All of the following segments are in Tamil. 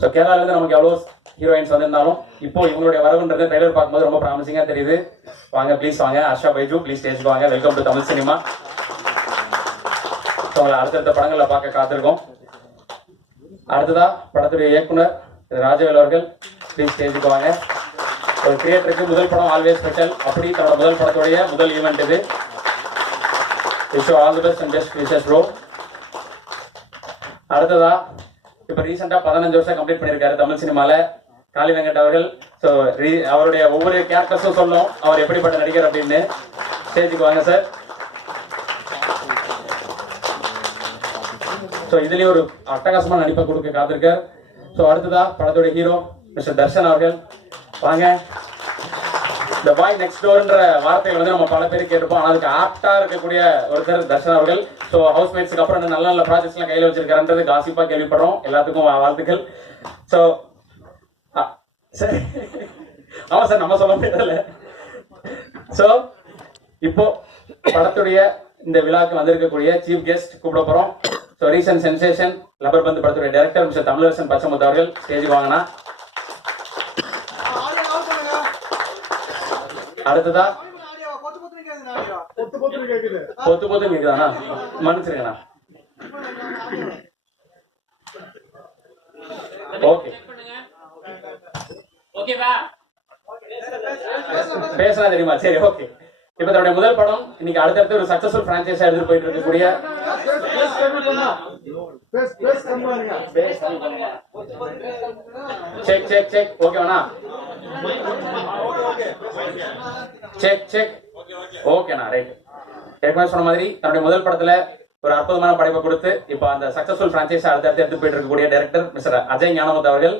ஸோ கேரளாலேருந்து நமக்கு எவ்வளோ ஹீரோயின்ஸ் வந்திருந்தாலும் இப்போ இவங்களுடைய வரவுன்றது ட்ரைலர் பார்க்கும்போது ரொம்ப ப்ராமிசிங்காக தெரியுது. வாங்க ப்ளீஸ் வாங்க, ஹர்ஷா பைஜு ப்ளீஸ் ஸ்டேஜ்க்கு வாங்க. Welcome to Tamil cinema. So உங்களை அடுத்தடுத்த படங்களில் பார்க்க காத்திருக்கோம். அடுத்ததா படத்துடைய இயக்குனர் ராஜவேல் அவர்கள் ப்ளீஸ் ஸ்டேஜுக்கு வாங்க. ஒரு கிரியேட்டருக்கு முதல் படம் ஆல்வேஸ் ஸ்பெஷல். அப்படி தன்னோட முதல் படத்துடைய முதல் ஈவெண்ட் இது. Wish all the best and best wishes bro. அடுத்ததா இப்போ ரீசெண்டாக 15 வருஷம் கம்ப்ளீட் பண்ணியிருக்காரு தமிழ் சினிமாவில் காளி வெங்கட் அவர்கள். ஸோ அவருடைய ஒவ்வொரு கேரக்டர்ஸும் சொல்லும் அவர் எப்படிப்பட்ட நடிகர் அப்படின்னு. ஸ்டேஜுக்கு வாங்க சார். ஸோ இதுலேயும் ஒரு அட்டகாசமான நடிப்பை கொடுக்க காத்திருக்கார். ஸோ அடுத்ததா படத்துடைய ஹீரோ மிஸ்டர் தர்ஷன் அவர்கள் வாங்க. இந்த பாய் நெக்ஸ்ட் டோர்ன்ற வார்த்தைகள் வந்து நம்ம பல பேர் கேட்டிருப்போம். ஆனால் அதுக்கு ஆப்டா இருக்கக்கூடிய ஒருத்தர் தர்ஷன் அவர்கள். ஸோ ஹவுஸ் மேட்ஸ்க்கு அப்புறம் நல்ல நல்ல ப்ராஜெக்ட்ஸ்லாம் கையில் வச்சிருக்காருன்றது காசிப்பா கேள்விப்படுறோம். எல்லாத்துக்கும் வாழ்த்துக்கள். ஸோ சரி, ஆமா சார், நம்ம சொல்ல முடியல. ஸோ இப்போ படத்துடைய இந்த விழாக்கு வந்திருக்கக்கூடிய சீஃப் கெஸ்ட் கூப்பிட போறோம். ஸோ ரீசன்ட் சென்சேஷன் லப்பர் பந்து படத்துடைய டைரக்டர் மிஸ்டர் தமிழரசன் பச்சமுத்து அவர்கள் ஸ்டேஜுக்கு வாங்கினா. அடுத்ததா பொத்து பொத்து கேக்குதாண்ணா, மன்னிச்சிருக்கண்ணா. ஓகே பேசலாம் தெரியுமா? சரி, ஓகே. இப்ப தன்னுடைய முதல் படம் இன்னைக்கு அடுத்தடுத்து ஒரு சக்சஸ்ஃபுல் பிரான்சைஸா எடுத்து போயிட்டு இருக்கக்கூடிய செக் செக் செக் ஓகேவாண்ணா? செக் செக் ஓகேண்ணா, ரைட். ஏற்கனவே சொன்ன மாதிரி தன்னுடைய முதல் படத்துல ஒரு அற்புதமான படைப்பை கொடுத்து இப்போ அந்த சக்சஸ்ஃபுல் பிரான்சைஸை அடுத்தடுத்து எடுத்து போயிட்டு இருக்கக்கூடிய டைரக்டர் மிஸ்டர் அஜய் ஞானமுத்து அவர்கள்.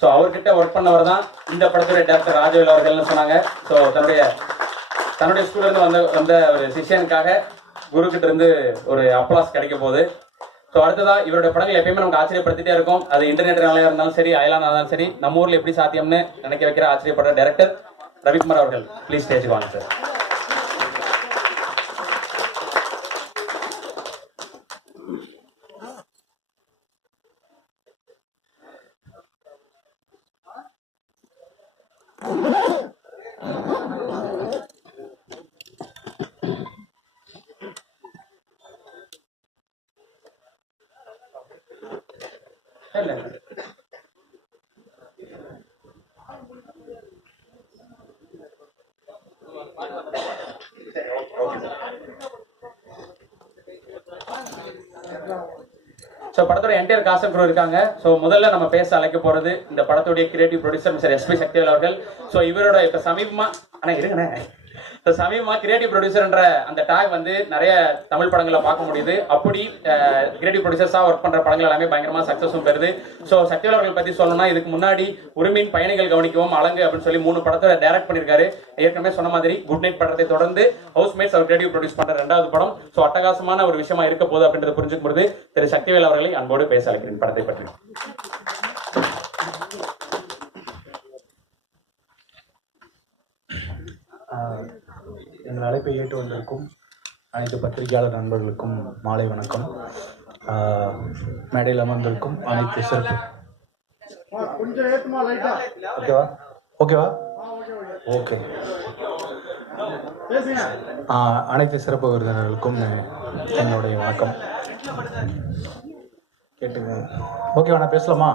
ஸோ அவர்கிட்ட ஒர்க் பண்ணவர் தான் இந்த படத்துடைய டைரக்டர் ராஜவேல் அவர்கள்னு சொன்னாங்க. ஸோ தன்னுடைய ஸ்கூல்ல இருந்து வந்த ஒரு சிஷியனுக்காக குரு கிட்ட இருந்து ஒரு அப்ளாஸ் கிடைக்க போகுது. ஸோ அடுத்ததா இவருடைய படங்கள் எப்பயுமே நமக்கு ஆச்சரியப்படுத்திட்டே இருக்கும். அது இன்டர்நெட் இருந்தாலும் சரி, அயலானா இருந்தாலும் சரி, நம்ம ஊர்ல எப்படி சாத்தியம்னு நினைக்க வைக்கிற ஆச்சரியப்படுற டைரக்டர் ரவிக்குமார் அவர்கள் ப்ளீஸ் ஸ்டேஜுக்கு வாங்க சார். ஸோ படத்தோட என்டையர் காஸ்ட் அண்ட் க்ரூ இருக்காங்க. ஸோ முதல்ல நம்ம பேச அழைக்க போறது இந்த படத்துடைய creative producer mister SP Sakthivel அவர்கள். ஸோ இவரோட இப்ப சமீபமா கிரியேட்டிவ் ப்ரொடியூசர்ன்ற அந்த டாக் வந்து நிறைய தமிழ் படங்களை பார்க்க முடியுது. அப்படி கிரியேட்டிவ் ப்ரொடியூசர்ஸா ஒர்க் பண்ற படங்கள் எல்லாமே பயங்கரமா சக்சஸும் பெறுது. ஸோ சக்திவேல் அவர்கள் பத்தி சொல்லணும்னா இதுக்கு முன்னாடி உரிமையின் பயணிகள் கவனிக்கவும், அலங்கு அப்படின்னு சொல்லி 3 படத்தை டைரக்ட் பண்ணிருக்காரு. ஏற்கனவே சொன்ன மாதிரி குட் நைட் படத்தை தொடர்ந்து ஹவுஸ் மேட்ஸ் அவர் கிரியேட்டிவ் ப்ரொடியூஸ் பண்ற 2வது படம். ஸோ அட்டகாசமான ஒரு விஷயமா இருக்க போகுது அப்படின்றத புரிஞ்சுக்கும் பொழுது திரு சக்திவேல் அவர்களை அன்போடு பேச அழைக்கிறேன் படத்தை பற்றி. எங்கள் அழைப்பை ஏற்று வந்திருக்கும் அனைத்து பத்திரிகையாளர் நண்பர்களுக்கும் மாலை வணக்கம். மேடையில் அமர்ந்திருக்கும் அனைத்து சிறப்பு ஓகேவா ஓகேவா ஓகே அனைத்து சிறப்பு விருந்தினர்களுக்கும் என்னுடைய வணக்கம். கேட்டுங்க. ஓகேவா, நான் பேசலாமா?